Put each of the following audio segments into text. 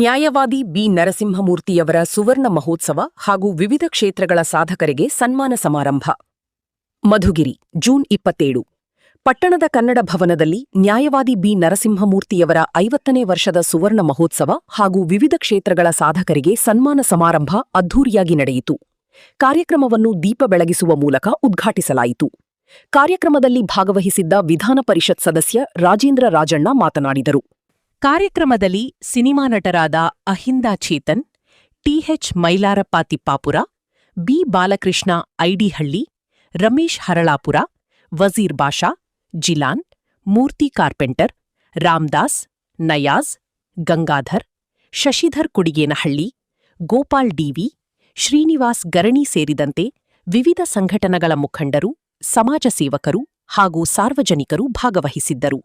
ನ್ಯಾಯವಾದಿ ಬಿ ನರಸಿಂಹಮೂರ್ತಿಯವರ ಸುವರ್ಣ ಮಹೋತ್ಸವ ಹಾಗೂ ವಿವಿಧ ಕ್ಷೇತ್ರಗಳ ಸಾಧಕರಿಗೆ ಸನ್ಮಾನ ಸಮಾರಂಭ. ಮಧುಗಿರಿ, ಜೂನ್ 27. ಪಟ್ಟಣದ ಕನ್ನಡ ಭವನದಲ್ಲಿ ನ್ಯಾಯವಾದಿ ಬಿ ನರಸಿಂಹಮೂರ್ತಿಯವರ 50ನೇ ವರ್ಷದ ಸುವರ್ಣ ಮಹೋತ್ಸವ ಹಾಗೂ ವಿವಿಧ ಕ್ಷೇತ್ರಗಳ ಸಾಧಕರಿಗೆ ಸನ್ಮಾನ ಸಮಾರಂಭ ಅದ್ಧೂರಿಯಾಗಿ ನಡೆಯಿತು. ಕಾರ್ಯಕ್ರಮವನ್ನು ದೀಪ ಬೆಳಗಿಸುವ ಮೂಲಕ ಉದ್ಘಾಟಿಸಲಾಯಿತು. ಕಾರ್ಯಕ್ರಮದಲ್ಲಿ ಭಾಗವಹಿಸಿದ್ದ ವಿಧಾನ ಪರಿಷತ್ ಸದಸ್ಯ ರಾಜೇಂದ್ರ ರಾಜಣ್ಣ ಮಾತನಾಡಿದರು. ಕಾರ್ಯಕ್ರಮದಲ್ಲಿ ಸಿನಿಮಾ ನಟರಾದ ಅಹಿಂದ ಚೇತನ್, ಟಿಎಚ್ ಮೈಲಾರಪ್ಪ ತಿಪ್ಪಾಪುರ, ಬಿ ಬಾಲಕೃಷ್ಣ ಐಡಿಹಳ್ಳಿ, ರಮೇಶ್ ಹರಳಾಪುರ, ವಜೀರ್ ಬಾಷಾ, ಜಿಲಾನ್, ಮೂರ್ತಿ ಕಾರ್ಪೆಂಟರ್, ರಾಮದಾಸ್, ನಯಾಜ್, ಗಂಗಾಧರ್, ಶಶಿಧರ್ ಕುಡಿಗೇನಹಳ್ಳಿ, ಗೋಪಾಲ್ ಡಿವಿ, ಶ್ರೀನಿವಾಸ್ ಗರಣಿ ಸೇರಿದಂತೆ ವಿವಿಧ ಸಂಘಟನೆಗಳ ಮುಖಂಡರು, ಸಮಾಜ ಸೇವಕರು ಹಾಗೂ ಸಾರ್ವಜನಿಕರು ಭಾಗವಹಿಸಿದ್ದರು.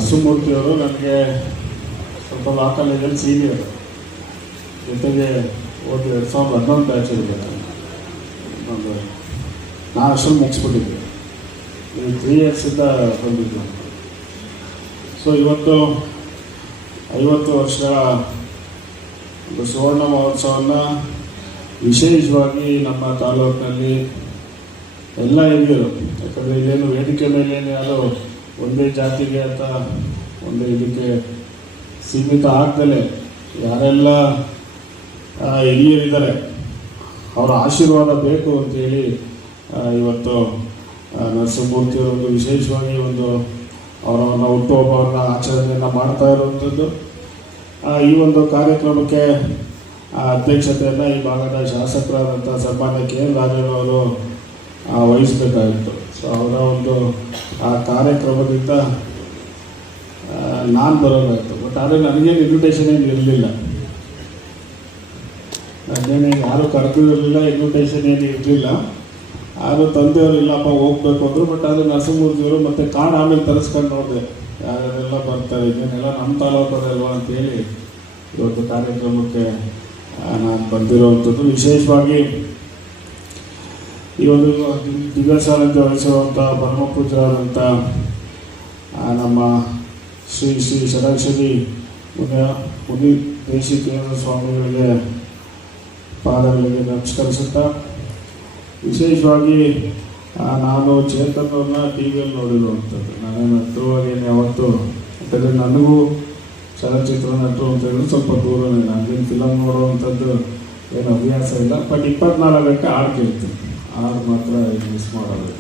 ಸ್ವಲ್ಪ ಲಾ ಕಾಲೇಜಲ್ಲಿ ಸೀನಿಯರ್ ಜೊತೆಗೆ 2011 ಬ್ಯಾಚ್ ಇರಬೇಕು. ನಾನು ಅಷ್ಟೊಂದು ಮುಗಿಸ್ಬಿಟ್ಟಿದ್ದೆ. 3 ಇಯರ್ಸಿಂದ ಬಂದಿದ್ದು. ಸೊ ಇವತ್ತು 50 ವರ್ಷಗಳ ಒಂದು ಸುವರ್ಣ ಮಹೋತ್ಸವವನ್ನು ವಿಶೇಷವಾಗಿ ನಮ್ಮ ತಾಲೂಕಿನಲ್ಲಿ ಎಲ್ಲ ಹಿರಿಯರು, ಯಾಕಂದರೆ ಇಲ್ಲೇನು ವೇದಿಕೆ ಮೇಲೇನು ಯಾರು ಒಂದೇ ಜಾತಿಗೆ ಅಂತ ಒಂದೇ ಇದಕ್ಕೆ ಸೀಮಿತ ಆಗ್ದಲೇ ಯಾರೆಲ್ಲ ಹಿರಿಯರಿದ್ದಾರೆ ಅವರ ಆಶೀರ್ವಾದ ಬೇಕು ಅಂತೇಳಿ ಇವತ್ತು ನರಸಿಂಹಮೂರ್ತಿಯವರೊಂದು ವಿಶೇಷವಾಗಿ ಅವರನ್ನು ಹುಟ್ಟುಹಬ್ಬವನ್ನು ಆಚರಣೆಯನ್ನು ಮಾಡ್ತಾ ಇರುವಂಥದ್ದು. ಈ ಒಂದು ಕಾರ್ಯಕ್ರಮಕ್ಕೆ ಅಧ್ಯಕ್ಷತೆಯನ್ನು ಈ ಭಾಗದ ಶಾಸಕರಾದಂಥ ಸನ್ಮಾನ್ಯ ಕೆ. ರಾಜಣ್ಣವರು ವಹಿಸಬೇಕಾಗಿತ್ತು. ಸೊ ಅವರ ಆ ಕಾರ್ಯಕ್ರಮದಿಂದ ನಾನು ಬರೋದಾಯಿತು. ಬಟ್ ಆದರೆ ನನಗೇನು ಇನ್ವಿಟೇಷನ್ ಏನು ಇರಲಿಲ್ಲ, ನನಗೇನು ಯಾರೂ ಕರೆದಿರಲಿಲ್ಲ, ಇನ್ವಿಟೇಷನ್ ಏನು ಇರಲಿಲ್ಲ. ಯಾರು ತಂದೆಯವರು ಇಲ್ಲಪ್ಪ ಹೋಗ್ಬೇಕು ಅಂದರು. ಬಟ್ ಆದರೆ ನರಸಿಂಹಮೂರ್ತಿಯವರು ಮತ್ತು ಕಾರ್ಡ್ ಆಮೇಲೆ ತರಿಸ್ಕೊಂಡು ನೋಡಿದೆ ಯಾರೆಲ್ಲ ಬರ್ತಾರೆ, ಇನ್ನೇನೆಲ್ಲ ನಮ್ಮ ತಾಲೂಕದಲ್ವಾ ಅಂತೇಳಿ ಇವತ್ತು ಕಾರ್ಯಕ್ರಮಕ್ಕೆ ನಾನು ಬಂದಿರುವಂಥದ್ದು. ವಿಶೇಷವಾಗಿ ಈ ಒಂದು ದಿವ್ಯ ಸಾನ್ನಿಧ್ಯ ವಹಿಸಿರುವಂಥ ಪರಮಪೂಜ್ಯರಾದಂಥ ನಮ್ಮ ಶ್ರೀ ಶ್ರೀ ಷಡಕ್ಷರಿ ಮುನಿ ದೇಶಿಕೇಂದ್ರ ಸ್ವಾಮಿಗಳಿಗೆ ಪಾದಗಳಿಗೆ ನಮಸ್ಕರಿಸುತ್ತಾ, ವಿಶೇಷವಾಗಿ ನಾನು ಚೇತನವ್ರನ್ನ ಟಿ ವಿಯಲ್ಲಿ ನೋಡಿರುವಂಥದ್ದು. ನಾನೇನು ಹತ್ತಿರವಾಗಿ ಯಾವತ್ತು, ಯಾಕಂದರೆ ನನಗೂ ಚಲನಚಿತ್ರ ನಟರು ಅಂತ ಹೇಳಿದ್ರೆ ಸ್ವಲ್ಪ ದೂರನೇ. ನನಗೇನು ಫಿಲಮ್ ನೋಡುವಂಥದ್ದು ಏನು ಅಭ್ಯಾಸ ಇಲ್ಲ. ಬಟ್ 24 ಗಂಟೆ ಹಾಡು ಕೇಳ್ತೀನಿ, ಹಾಡು ಮಾತ್ರ ಮಿಸ್ ಮಾಡೋದು.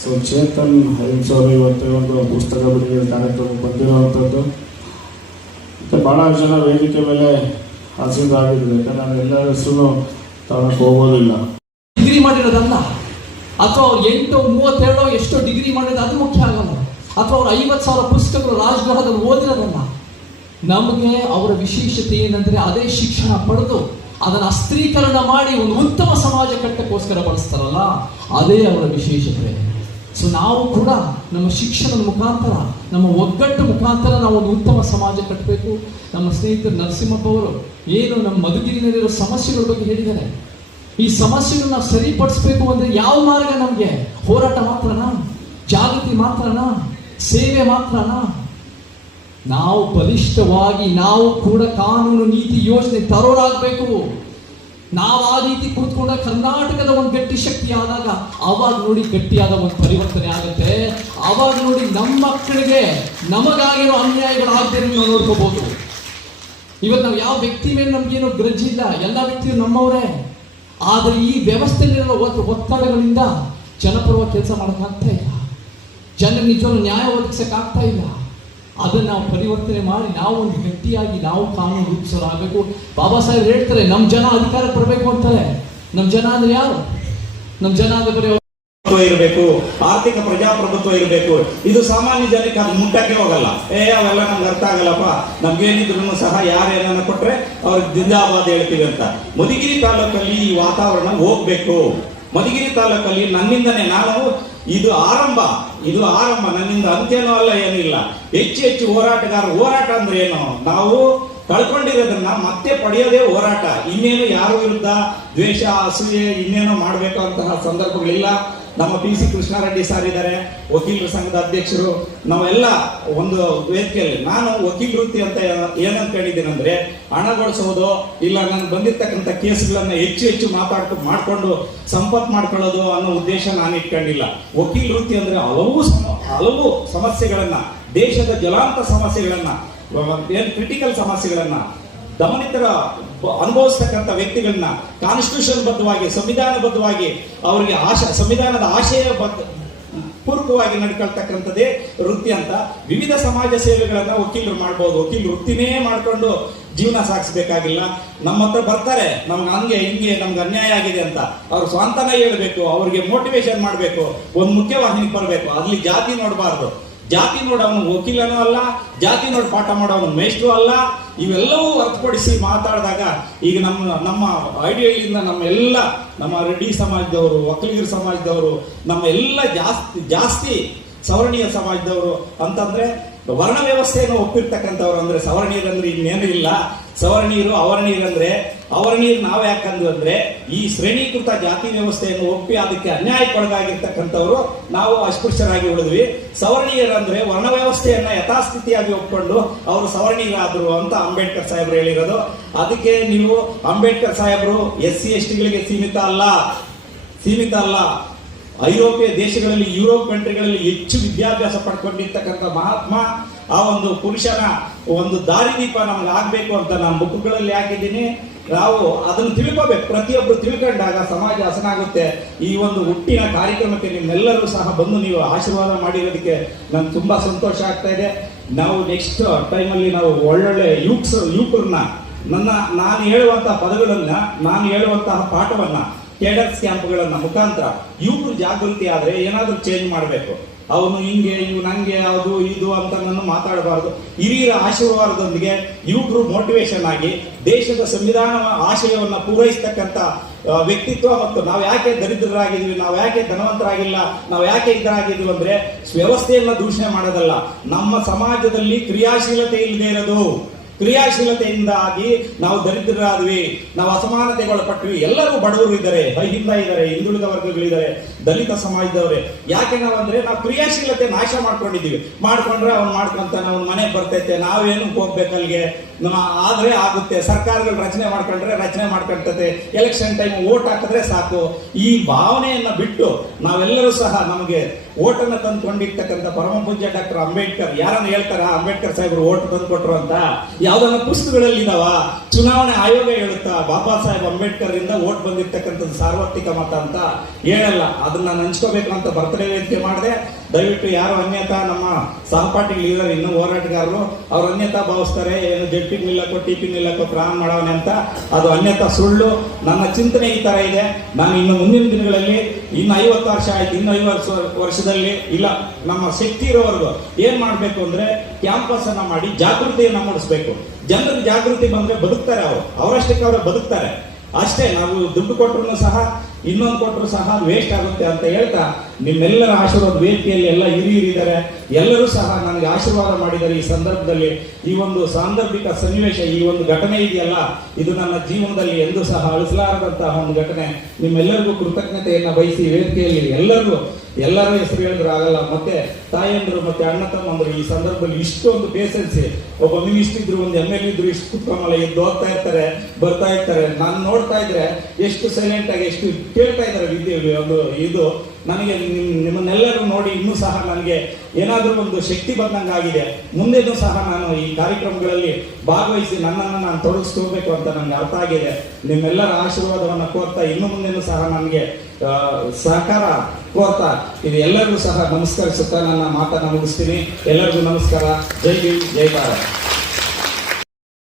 ಸೊ ಚೇತನ್ ಅಹಿಂಸವರು ಇವತ್ತೇ ಒಂದು ಪುಸ್ತಕ ಬಿಡುಗಡೆ ಕಾರ್ಯಕ್ರಮ ಬಂದಿರುವಂಥದ್ದು. ಮತ್ತು ಭಾಳ ಜನ ವೇದಿಕೆ ಮೇಲೆ ಆಸೀನರಾಗಿದ್ದಾರೆ. ಯಾಕಂದರೆ ನಾನು ಎಲ್ಲರ ಹೆಸರು ತಗೊಳಕ್ಕೆ ಹೋಗೋದಿಲ್ಲ. ಡಿಗ್ರಿ ಮಾಡಿರೋದಲ್ಲ, ಅಥವಾ 8-32 ಎಷ್ಟೋ ಡಿಗ್ರಿ ಮಾಡಿರೋದು ಅದು ಮುಖ್ಯ ಆಗಲ್ಲ, ಅಥವಾ ಅವ್ರು 50,000 ಪುಸ್ತಕಗಳು ರಾಜ್ಗೃಹದಲ್ಲಿ ಓದಿರೋದಲ್ಲ. ನಮಗೆ ಅವರ ವಿಶೇಷತೆ ಏನಂದರೆ ಅದೇ ಶಿಕ್ಷಣ ಪಡೆದು ಅದನ್ನು ಅಸ್ತ್ರೀಕರಣ ಮಾಡಿ ಒಂದು ಉತ್ತಮ ಸಮಾಜ ಕಟ್ಟಕ್ಕೋಸ್ಕರ ಬಳಸ್ತಾರಲ್ಲ, ಅದೇ ಅವರ ವಿಶೇಷತೆ. ಸೊ ನಾವು ಕೂಡ ನಮ್ಮ ಶಿಕ್ಷಣದ ಮುಖಾಂತರ, ನಮ್ಮ ಒಗ್ಗಟ್ಟು ಮುಖಾಂತರ ನಾವು ಒಂದು ಉತ್ತಮ ಸಮಾಜ ಕಟ್ಟಬೇಕು. ನಮ್ಮ ಸ್ನೇಹಿತರು ನರಸಿಂಹಪ್ಪ ಅವರು ಏನು ನಮ್ಮ ಮಧುಗಿರಿನಲ್ಲಿರೋ ಸಮಸ್ಯೆಗಳ ಬಗ್ಗೆ ಹೇಳಿದ್ದಾರೆ. ಈ ಸಮಸ್ಯೆಗಳನ್ನ ನಾವು ಸರಿಪಡಿಸ್ಬೇಕು ಅಂದರೆ ಯಾವ ಮಾರ್ಗ? ನಮಗೆ ಹೋರಾಟ ಮಾತ್ರನಾ? ಜಾಗೃತಿ ಮಾತ್ರನಾ? ಸೇವೆ ಮಾತ್ರನಾ? ನಾವು ಬಲಿಷ್ಠವಾಗಿ ನಾವು ಕೂಡ ಕಾನೂನು ನೀತಿ ಯೋಜನೆ ತರೋರಾಗಬೇಕು. ನಾವು ಆ ರೀತಿ ಕೂತ್ಕೊಂಡ ಕರ್ನಾಟಕದ ಒಂದು ಗಟ್ಟಿ ಶಕ್ತಿ ಆದಾಗ ಅವಾಗ ನೋಡಿ ಗಟ್ಟಿಯಾದ ಒಂದು ಪರಿವರ್ತನೆ ಆಗುತ್ತೆ. ಅವಾಗ ನೋಡಿ ನಮ್ಮ ಮಕ್ಕಳಿಗೆ ನಮಗಾಗಿರೋ ಅನ್ಯಾಯಗಳಾಗದೆ ನಾವು ನೋಡ್ಕೋಬಹುದು. ಇವತ್ತು ನಾವು ಯಾವ ವ್ಯಕ್ತಿ ಮೇಲೆ ನಮ್ಗೇನು ಗ್ರಜ್ಜಿ ಇಲ್ಲ, ಎಲ್ಲ ವ್ಯಕ್ತಿಗಳು ನಮ್ಮವರೇ. ಆದರೆ ಈ ವ್ಯವಸ್ಥೆಯಲ್ಲಿರೋ ಒತ್ತಡಗಳಿಂದ ಜನಪರವಾಗಿ ಕೆಲಸ ಮಾಡೋಕ್ಕಾಗ್ತಾ ಇಲ್ಲ, ಜನರಿಗೆ ನಿಜವಾಗ್ಲೂ ನ್ಯಾಯ ಒದಗಿಸೋಕ್ಕಾಗ್ತಾ ಇಲ್ಲ. ಅದನ್ನು ನಾವು ಪರಿವರ್ತನೆ ಮಾಡಿ ನಾವು ಒಂದು ಗಟ್ಟಿಯಾಗಿ ನಾವು ಕಾನೂನು ರೂಪಿಸೋರಾಗಬೇಕು. ಬಾಬಾ ಸಾಹೇಬ್ ಹೇಳ್ತಾರೆ, ನಮ್ಮ ಜನ ಅಧಿಕಾರಕ್ಕೆ ಬರಬೇಕು ಅಂತಾರೆ. ನಮ್ಮ ಜನ ಅಂದ್ರೆ ಯಾರು? ನಮ್ಮ ಜನ ಅಂದ್ರೆ ಇರಬೇಕು, ಆರ್ಥಿಕ ಪ್ರಜಾಪ್ರಭುತ್ವ ಇರಬೇಕು. ಇದು ಸಾಮಾನ್ಯ ಜನಕ್ಕೆ ಅದು ಮುಟ್ಟಕ್ಕೆ ಹೋಗಲ್ಲ. ಅವೆಲ್ಲ ನಮ್ಗೆ ಅರ್ಥ ಆಗಲ್ಲಪ್ಪ, ನಮ್ಗೇನಿದ್ರು ಸಹ ಯಾರೇನ ಕೊಟ್ರೆ ಅವ್ರಿಗೆ ಜಿಂದಾಬಾದ್ ಹೇಳ್ತೀವಿ ಅಂತ. ಮಧುಗಿರಿ ತಾಲೂಕಲ್ಲಿ ಈ ವಾತಾವರಣ ಹೋಗ್ಬೇಕು. ಮಧುಗಿರಿ ತಾಲೂಕಲ್ಲಿ ನನ್ನಿಂದನೇ ಇದು ಆರಂಭ, ನನ್ನಿಂದ ಅಂತ್ಯನೂ ಅಲ್ಲ, ಏನಿಲ್ಲ. ಹೆಚ್ಚು ಹೋರಾಟ ಅಂದ್ರೆ ಏನು? ನಾವು ಕಳ್ಕೊಂಡಿರೋದನ್ನ ಮತ್ತೆ ಪಡೆಯೋದೇ ಹೋರಾಟ. ಇನ್ನೇನು ಯಾರ ವಿರುದ್ಧ ದ್ವೇಷ, ಅಸೂಯೆ ಇನ್ನೇನೋ ಮಾಡಬೇಕು ಅಂತಹ ಸಂದರ್ಭಗಳಿಲ್ಲ. ನಮ್ಮ PC ಕೃಷ್ಣಾರೆಡ್ಡಿ ಸರ್ ಇದ್ದಾರೆ, ವಕೀಲರ ಸಂಘದ ಅಧ್ಯಕ್ಷರು. ನಾವೆಲ್ಲ ಒಂದು ವೇದಿಕೆಯಲ್ಲಿ ನಾನು ವಕೀಲ ವೃತ್ತಿ ಅಂತ ಏನಂತ ಹೇಳಿದ್ದೀನಿ ಅಂದ್ರೆ, ಹಣ ಗಳಿಸೋದು ಇಲ್ಲ ನನಗೆ ಬಂದಿರ್ತಕ್ಕಂಥ ಕೇಸ್ಗಳನ್ನ ಹೆಚ್ಚು ಮಾಡ್ಕೊಂಡು ಸಂಪತ್ತು ಮಾಡ್ಕೊಳ್ಳೋದು ಅನ್ನೋ ಉದ್ದೇಶ ನಾನು ಇಟ್ಕೊಂಡಿಲ್ಲ. ವಕೀಲ ವೃತ್ತಿ ಅಂದ್ರೆ ಹಲವು ಸಮಸ್ಯೆಗಳನ್ನ, ದೇಶದ ಜ್ವಲಾಂತ ಸಮಸ್ಯೆಗಳನ್ನ, ಕ್ರಿಟಿಕಲ್ ಸಮಸ್ಯೆಗಳನ್ನ, ದಮನಿತರ ಅನುಭವಿಸ್ತಕ್ಕಂಥ ವ್ಯಕ್ತಿಗಳನ್ನ ಕಾನ್ಸ್ಟಿಟ್ಯೂಷನ್ ಬದ್ಧವಾಗಿ, ಸಂವಿಧಾನಬದ್ಧವಾಗಿ ಅವರಿಗೆ ಸಂವಿಧಾನದ ಆಶಯ ಪೂರ್ವಕವಾಗಿ ನಡ್ಕೊಳ್ತಕ್ಕಂಥದ್ದೇ ವೃತ್ತಿ ಅಂತ. ವಿವಿಧ ಸಮಾಜ ಸೇವೆಗಳನ್ನ ವಕೀಲರು ಮಾಡ್ಬೋದು. ವಕೀಲ ವೃತ್ತಿನೇ ಮಾಡ್ಕೊಂಡು ಜೀವನ ಸಾಗಿಸ್ಬೇಕಾಗಿಲ್ಲ. ನಮ್ಮ ಹತ್ರ ಬರ್ತಾರೆ, ನಮ್ಗೆ ಹಂಗೆ ಹಿಂಗೆ ನಮ್ಗೆ ಅನ್ಯಾಯ ಆಗಿದೆ ಅಂತ ಅವ್ರು ಸ್ವಂತನ ಹೇಳ್ಬೇಕು, ಅವ್ರಿಗೆ ಮೋಟಿವೇಶನ್ ಮಾಡಬೇಕು, ಒಂದು ಮುಖ್ಯವಾಹಿನಿಗೆ ಬರಬೇಕು. ಅಲ್ಲಿ ಜಾತಿ ನೋಡಬಾರ್ದು. ಜಾತಿ ನೋಡಿ ಅವನು ವಕೀಲನೂ ಅಲ್ಲ, ಜಾತಿ ನೋಡಿ ಪಾಠ ಮಾಡೋನು ಮೇಷ್ಟ್ರು ಅಲ್ಲ. ಇವೆಲ್ಲವೂ ಹೊರತುಪಡಿಸಿ ಮಾತಾಡಿದಾಗ ಈಗ ನಮ್ಮ ಐಡಿಯಾದಿಂದ ನಮ್ಮ ರೆಡ್ಡಿ ಸಮಾಜದವರು, ಒಕ್ಕಲಿಗರ ಸಮಾಜದವರು, ನಮ್ಮ ಎಲ್ಲ ಜಾಸ್ತಿ ಸವರ್ಣೀಯ ಸಮಾಜದವರು ಅಂತಂದ್ರೆ ವರ್ಣ ವ್ಯವಸ್ಥೆಯನ್ನು ಒಪ್ಪಿರ್ತಕ್ಕಂಥವ್ರು. ಅಂದ್ರೆ ಸವರ್ಣೀಯರಂದ್ರೆ ಇನ್ನೇನು ಇಲ್ಲ. ಸವರ್ಣೀಯರು ಅವರ್ಣೀಯರಂದ್ರೆ, ಅವರ್ಣೀಯರು ನಾವು ಯಾಕಂದ್ವಿ ಅಂದ್ರೆ ಈ ಶ್ರೇಣೀಕೃತ ಜಾತಿ ವ್ಯವಸ್ಥೆಯನ್ನು ಒಪ್ಪಿ ಅದಕ್ಕೆ ಅನ್ಯಾಯಕ್ಕೊಳಗಾಗಿರ್ತಕ್ಕಂಥವ್ರು ನಾವು ಅಸ್ಪೃಶ್ಯರಾಗಿ ಉಳಿದ್ವಿ. ಸವರ್ಣೀಯರಂದ್ರೆ ವರ್ಣ ವ್ಯವಸ್ಥೆಯನ್ನ ಯಥಾಸ್ಥಿತಿಯಾಗಿ ಒಪ್ಕೊಂಡು ಅವರು ಸವರ್ಣೀಯರಾದ್ರು ಅಂತ ಅಂಬೇಡ್ಕರ್ ಸಾಹೇಬ್ರು ಹೇಳಿರೋದು. ಅದಕ್ಕೆ ನೀವು ಅಂಬೇಡ್ಕರ್ ಸಾಹೇಬ್ರು SC STಗಳಿಗೆ ಸೀಮಿತ ಅಲ್ಲ. ಐರೋಪ್ಯ ದೇಶಗಳಲ್ಲಿ, ಯುರೋಪ್ ಕಂಟ್ರಿಗಳಲ್ಲಿ ಹೆಚ್ಚು ವಿದ್ಯಾಭ್ಯಾಸ ಪಡ್ಕೊಂಡಿರ್ತಕ್ಕಂಥ ಮಹಾತ್ಮ. ಆ ಒಂದು ಪುರುಷನ ಒಂದು ದಾರಿದೀಪ ನಮ್ಗೆ ಆಗ್ಬೇಕು ಅಂತ ನಾನು ಬುಕ್ಗಳಲ್ಲಿ ಹಾಕಿದ್ದೀನಿ. ನಾವು ಅದನ್ನು ತಿಳ್ಕೋಬೇಕು. ಪ್ರತಿಯೊಬ್ಬರು ತಿಳ್ಕೊಂಡಾಗ ಸಮಾಜ ಹಸನಾಗುತ್ತೆ. ಈ ಒಂದು ಹುಟ್ಟಿನ ಕಾರ್ಯಕ್ರಮಕ್ಕೆ ನಿಮ್ಮೆಲ್ಲರೂ ಸಹ ಬಂದು ನೀವು ಆಶೀರ್ವಾದ ಮಾಡಿರೋದಕ್ಕೆ ನನ್ಗೆ ತುಂಬಾ ಸಂತೋಷ ಆಗ್ತಾ ಇದೆ. ನಾವು ನೆಕ್ಸ್ಟ್ ಟೈಮಲ್ಲಿ ನಾವು ಒಳ್ಳೊಳ್ಳೆ ಯುವಕರನ್ನ ನಾನು ಹೇಳುವಂತಹ ಪದಗಳನ್ನ, ನಾನು ಹೇಳುವಂತಹ ಪಾಠವನ್ನ ಕೇಡರ್ಸ್ ಕ್ಯಾಂಪ್ಗಳನ್ನ ಮುಖಾಂತರ ಯುವಕರು ಜಾಗೃತಿ ಆದ್ರೆ ಏನಾದ್ರೂ ಚೇಂಜ್ ಮಾಡಬೇಕು. ಅವನು ಹಿಂಗೆ, ಇವ್ನು ಹಂಗೆ, ಅದು ಇದು ಅಂತ ನಾನು ಮಾತಾಡಬಾರ್ದು. ಹಿರಿಯರ ಆಶೀರ್ವಾದದೊಂದಿಗೆ ಯುವಕರು ಮೋಟಿವೇಶನ್ ಆಗಿ ದೇಶದ ಸಂವಿಧಾನ ಆಶಯವನ್ನ ಪೂರೈಸ್ತಕ್ಕಂಥ ವ್ಯಕ್ತಿತ್ವ. ಮತ್ತು ನಾವು ಯಾಕೆ ದರಿದ್ರರಾಗಿದ್ವಿ, ನಾವು ಯಾಕೆ ಧನವಂತರಾಗಿಲ್ಲ, ನಾವು ಯಾಕೆ ಇದರಾಗಿದ್ವಿ ಅಂದ್ರೆ ವ್ಯವಸ್ಥೆಯನ್ನ ದೂಷಣೆ ಮಾಡೋದಲ್ಲ. ನಮ್ಮ ಸಮಾಜದಲ್ಲಿ ಕ್ರಿಯಾಶೀಲತೆ ಇಲ್ಲದೆ ಇರೋದು, ಕ್ರಿಯಾಶೀಲತೆಯಿಂದಾಗಿ ನಾವು ದರಿದ್ರರಾದ್ವಿ, ನಾವು ಅಸಮಾನತೆಗೊಳಪಟ್ವಿ. ಎಲ್ಲರೂ ಬಡವರು ಇದ್ದಾರೆ, ಅಹಿಂದ ಇದ್ದಾರೆ, ಹಿಂದುಳಿದ ವರ್ಗಗಳಿದ್ದಾರೆ, ದಲಿತ ಸಮಾಜದವರೇ. ಯಾಕೆ ನಾವಂದ್ರೆ ನಾವು ಕ್ರಿಯಾಶೀಲತೆ ನಾಶ ಮಾಡ್ಕೊಂಡಿದ್ದೀವಿ. ಮಾಡ್ಕೊಂಡ್ರೆ ಅವ್ನು ಮಾಡ್ಕೊಂತಾನೆ, ಅವ್ನ ಮನೆಗೆ ಬರ್ತೈತೆ, ನಾವೇನು ಹೋಗ್ಬೇಕಲ್ಲಿಗೆ, ಆದ್ರೆ ಆಗುತ್ತೆ. ಸರ್ಕಾರಗಳು ರಚನೆ ಮಾಡ್ಕೊಳ್ತದೆ. ಎಲೆಕ್ಷನ್ ಟೈಮ್ ವೋಟ್ ಹಾಕಿದ್ರೆ ಸಾಕು. ಈ ಭಾವನೆಯನ್ನ ಬಿಟ್ಟು ನಾವೆಲ್ಲರೂ ಸಹ ನಮಗೆ ಓಟನ್ನ ತಂದುಕೊಂಡಿರ್ತಕ್ಕಂಥ ಪರಮ ಪೂಜ್ಯ ಡಾಕ್ಟರ್ ಅಂಬೇಡ್ಕರ್, ಯಾರನ್ನ ಹೇಳ್ತಾರ ಅಂಬೇಡ್ಕರ್ ಸಾಹೇಬರು ಓಟ್ ತಂದು ಕೊಟ್ರು ಅಂತ? ಯಾವ್ದನ್ನ ಪುಸ್ತಕಗಳಲ್ಲಿ ಇದಾವ? ಚುನಾವಣೆ ಆಯೋಗ ಹೇಳುತ್ತಾ ಬಾಬಾ ಸಾಹೇಬ್ ಅಂಬೇಡ್ಕರ್ ಇಂದ ಓಟ್ ಬಂದಿರ್ತಕ್ಕಂಥದ್ದು ಸಾರ್ವತ್ರಿಕ ಮತ ಅಂತ ಹೇಳಲ್ಲ. ಅದನ್ನ ನಾನು ಹಂಚ್ಕೋಬೇಕು ಅಂತ ಬರ್ತಡೇ ವೇದಿಕೆ ಮಾಡಿದೆ. ದಯವಿಟ್ಟು ಯಾರು ಅನ್ಯತಾ, ನಮ್ಮ ಸಹಪಾಠಿಗಳು ಇದ್ದಾರೆ ಇನ್ನೂ ಹೋರಾಟಗಾರರು, ಅವ್ರು ಅನ್ಯತಾ ಭಾವಿಸ್ತಾರೆ. ಏನು ಜಡ್ಪಿ ನಿಲ್ಲಕ್ಕೋ ಟಿಪಿ ನಿಲ್ಲಕ್ಕೋ ಪ್ರಾಣ ಮಾಡವನೆ ಅಂತ. ಅದು ಅನ್ಯತಾ ಸುಳ್ಳು. ನನ್ನ ಚಿಂತನೆ ಈ ತರ ಇದೆ. ನಾನು ಇನ್ನು ಮುಂದಿನ ದಿನಗಳಲ್ಲಿ ಇನ್ನು 50 ವರ್ಷ ಆಯ್ತು, ಇನ್ನು 50 ವರ್ಷದಲ್ಲಿ ಇಲ್ಲ, ನಮ್ಮ ಶಕ್ತಿ ಇರೋವರೆಗೂ ಏನ್ ಮಾಡ್ಬೇಕು ಅಂದ್ರೆ ಕ್ಯಾಂಪಸ್ ಅನ್ನ ಮಾಡಿ ಜಾಗೃತಿಯನ್ನ ಮೂಡಿಸ್ಬೇಕು. ಜನರಿಗೆ ಜಾಗೃತಿ ಬಂದ್ರೆ ಬದುಕ್ತಾರೆ, ಅವರಷ್ಟಕ್ಕೆ ಅವರು ಬದುಕ್ತಾರೆ ಅಷ್ಟೇ. ನಾವು ದುಡ್ಡು ಕೊಟ್ಟರು ಸಹ, ಇನ್ನೊಂದು ಕೊಟ್ಟರು ಸಹ ವೇಸ್ಟ್ ಆಗುತ್ತೆ ಅಂತ ಹೇಳ್ತಾ, ನಿಮ್ಮೆಲ್ಲರ ಆಶೀರ್ವಾದ ವೇದಿಕೆಯಲ್ಲಿ ಎಲ್ಲ ಹಿರಿಯರಿದ್ದಾರೆ, ಎಲ್ಲರೂ ಸಹ ನನಗೆ ಆಶೀರ್ವಾದ ಮಾಡಿದ್ದಾರೆ. ಈ ಸಂದರ್ಭದಲ್ಲಿ ಈ ಒಂದು ಸಾಂದರ್ಭಿಕ ಸನ್ನಿವೇಶ, ಈ ಒಂದು ಘಟನೆ ಇದೆಯಲ್ಲ, ಇದು ನನ್ನ ಜೀವನದಲ್ಲಿ ಎಂದೂ ಸಹ ಅಳಿಸಲಾರದಂತಹ ಒಂದು ಘಟನೆ. ನಿಮ್ಮೆಲ್ಲರಿಗೂ ಕೃತಜ್ಞತೆಯನ್ನ ಬಯಸಿ ವೇದಿಕೆಯಲ್ಲಿ ಎಲ್ಲರ ಹೆಸರು ಹೇಳಿದ್ರು ಆಗಲ್ಲ. ಮತ್ತೆ ತಾಯಂದ್ರು, ಮತ್ತೆ ಅಣ್ಣ ತಮ್ಮಂದ್ರು ಈ ಸಂದರ್ಭದಲ್ಲಿ ಇಷ್ಟೊಂದು ಪೇಸೆನ್ಸಿ, ಒಬ್ಬ ಮಿನಿಸ್ಟರ್ ಇದ್ರು, ಒಂದು MLA ಇದ್ರು, ಇಷ್ಟು ಕುತ್ಕೊಂಡಲ್ಲ, ಎದ್ದು ಹೋಗ್ತಾ ಇರ್ತಾರೆ, ಬರ್ತಾ ಇರ್ತಾರೆ. ನಾನು ನೋಡ್ತಾ ಇದ್ರೆ ಎಷ್ಟು ಸೈಲೆಂಟ್ ಆಗಿ, ಎಷ್ಟು ಕೇಳ್ತಾ ಇದ್ದಾರೆ ಒಂದು ಇದು. ನನಗೆ ನಿಮ್ಮನ್ನೆಲ್ಲರೂ ನೋಡಿ ಇನ್ನೂ ಸಹ ನನಗೆ ಏನಾದರೂ ಒಂದು ಶಕ್ತಿ ಬಂದಂಗಾಗಿದೆ. ಮುಂದೆನೂ ಸಹ ನಾನು ಈ ಕಾರ್ಯಕ್ರಮಗಳಲ್ಲಿ ಭಾಗವಹಿಸಿ ನನ್ನನ್ನು ನಾನು ತೊಡಗಿಸ್ಕೋಬೇಕು ಅಂತ ನನಗೆ ಅರ್ಥ ಆಗಿದೆ. ನಿಮ್ಮೆಲ್ಲರ ಆಶೀರ್ವಾದವನ್ನು ಕೋರ್ತಾ ಇನ್ನು ಮುಂದೆನೂ ಸಹ ನನಗೆ ಸಹಕಾರ ಕೋರ್ತಾ ಇದು ಎಲ್ಲರಿಗೂ ಸಹ ನಮಸ್ಕರಿಸುತ್ತಾ ನನ್ನ ಮಾತನ್ನು ಮುಗಿಸ್ತೀನಿ. ಎಲ್ಲರಿಗೂ ನಮಸ್ಕಾರ. ಜೈ ಭೀಮ್, ಜೈ ಭಾರತ್.